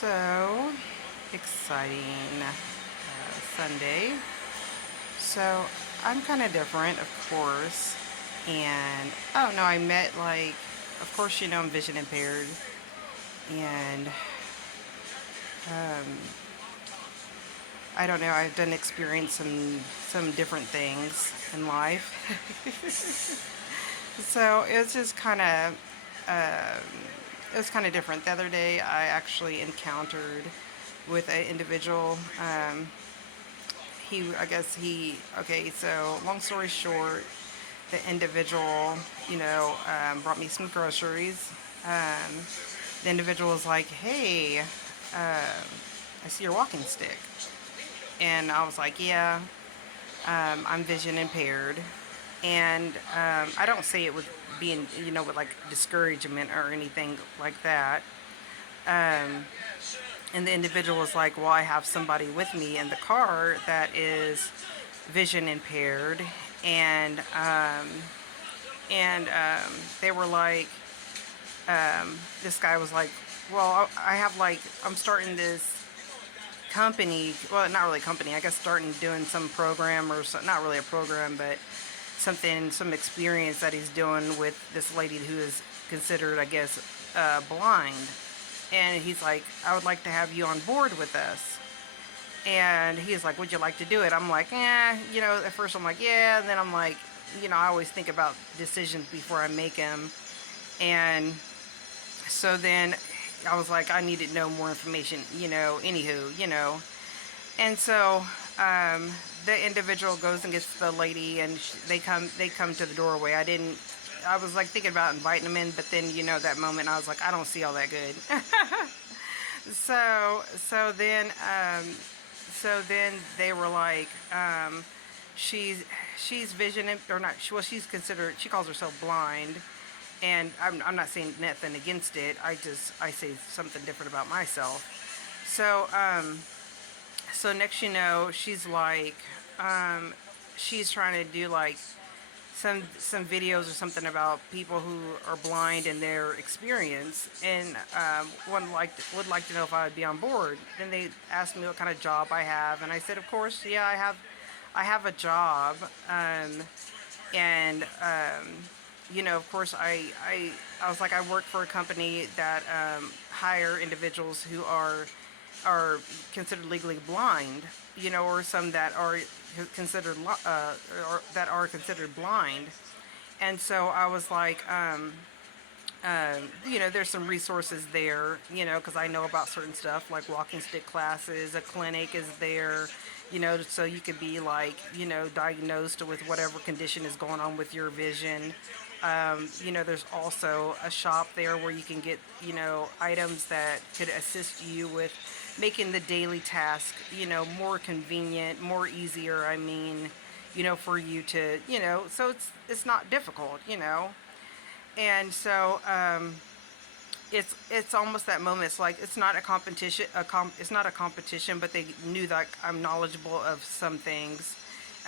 So exciting Sunday. So I'm kind of different, of course. And I don't know, I met of course, I'm vision impaired. And um, I don't know, I've done experience some different things in life. So it was kind of different. The other day, I actually encountered with an individual. I guess okay, so long story short, the individual, brought me some groceries. Um, the individual was like, hey, I see your walking stick. And I was like, yeah, I'm vision impaired. And I don't say it with being, with like discouragement or anything like that. Um, and the individual was like, well, I have somebody with me in the car that is vision impaired. And they were like, this guy was like, well, I'm starting this company. Well, not really company. I guess starting doing some program or so, not really a program, but some experience that he's doing with this lady who is considered, I guess, blind. And he's like, I would like to have you on board with us. And he's like, would you like to do it? I'm like, at first I'm like, yeah. And then I'm like, I always think about decisions before I make them. And so then I was like, I needed no more information, anywho. And so the individual goes and gets the lady, and they come to the doorway. I was like thinking about inviting them in, but then, that moment I was like, I don't see all that good. So then they were like, she's vision or not, well, she's considered, she calls herself blind. And I'm not saying nothing against it. I say something different about myself. So next, she's like, she's trying to do like some videos or something about people who are blind and their experience, and would like to know if I would be on board. Then they asked me what kind of job I have, and I said, of course, yeah, I have a job, and of course, I was like, I work for a company that hire individuals who are considered legally blind, or some that are considered blind. And so I was like, there's some resources there, because I know about certain stuff like walking stick classes. A clinic is there, so you could be like, diagnosed with whatever condition is going on with your vision. There's also a shop there where you can get, items that could assist you with making the daily task, more convenient, more easier. I mean, for you to, so it's not difficult, And so it's almost that moment. It's like it's not a competition. It's not a competition, but they knew that I'm knowledgeable of some things.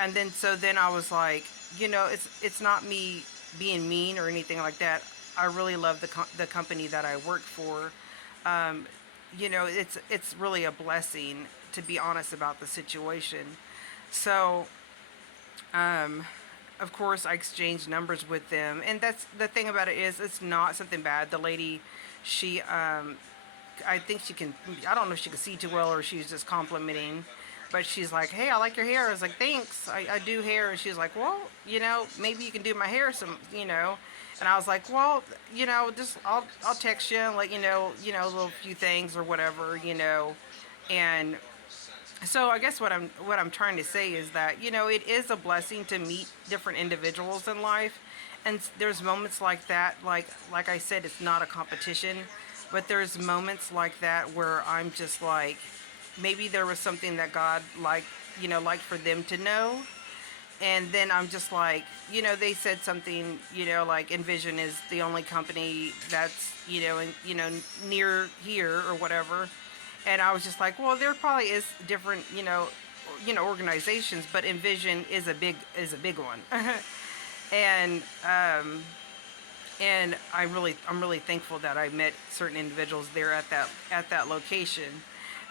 And then I was like, it's not me being mean or anything like that. I really love the company that I work for. It's really a blessing, to be honest about the situation. So of course, I exchanged numbers with them, and that's the thing about it, is it's not something bad. The lady, she I think she can, I don't know if she can see too well or she's just complimenting, but she's like, hey, I like your hair. I was like, thanks, I do hair. And she's like, well, maybe you can do my hair and I was like, well, just I'll text you and let a little few things or whatever. And so I guess what I'm trying to say is that, it is a blessing to meet different individuals in life. And there's moments like that, like I said, it's not a competition, but there's moments like that where I'm just like, maybe there was something that God liked for them to know. And then I'm just like, they said something, like Envision is the only company that's, near here or whatever. And I was just like, well, there probably is different, organizations, but Envision is a big one. And And I'm really thankful that I met certain individuals there at that location.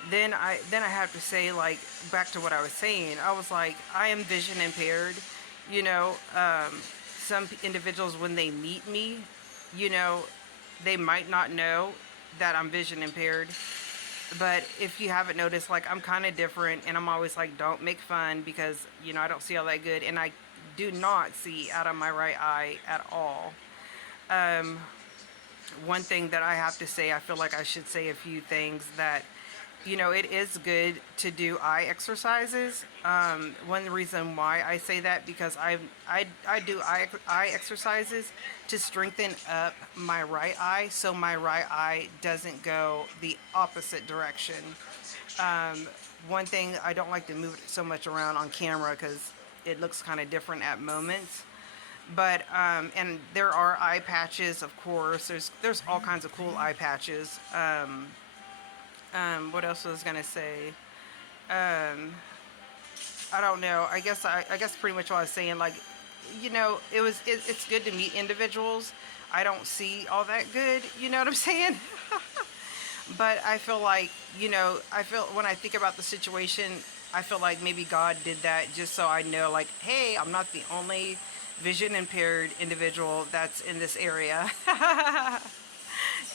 Then I have to say, like, back to what I was saying. I was like, I am vision impaired. You know, some individuals when they meet me, you know, they might not know that I'm vision impaired. But if you haven't noticed, like, I'm kind of different, and I'm always like, don't make fun because I don't see all that good, and I do not see out of my right eye at all. Um, One thing that I have to say, I feel like I should say a few things that, it is good to do eye exercises. One reason why I say that, because I do eye exercises to strengthen up my right eye so my right eye doesn't go the opposite direction. Um, One thing, I don't like to move it so much around on camera because it looks kind of different at moments. But and there are eye patches, of course. There's all kinds of cool eye patches. What else was I gonna say? Um, I don't know. I guess pretty much what I was saying. Like, it's good to meet individuals. I don't see all that good. You know what I'm saying? But I feel like, I feel when I think about the situation, I feel like maybe God did that just so I know, like, hey, I'm not the only vision impaired individual that's in this area.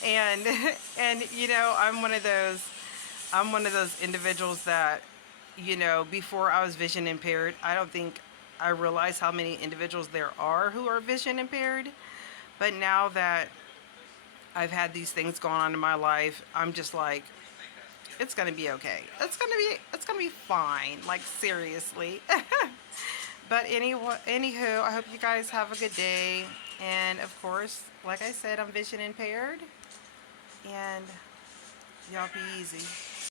and I'm one of those individuals that, before I was vision impaired, I don't think I realized how many individuals there are who are vision impaired. But now that I've had these things going on in my life, I'm just like, it's gonna be okay. It's gonna be fine. Like, seriously. But anywho, I hope you guys have a good day. And of course, like I said, I'm vision impaired. And y'all be easy.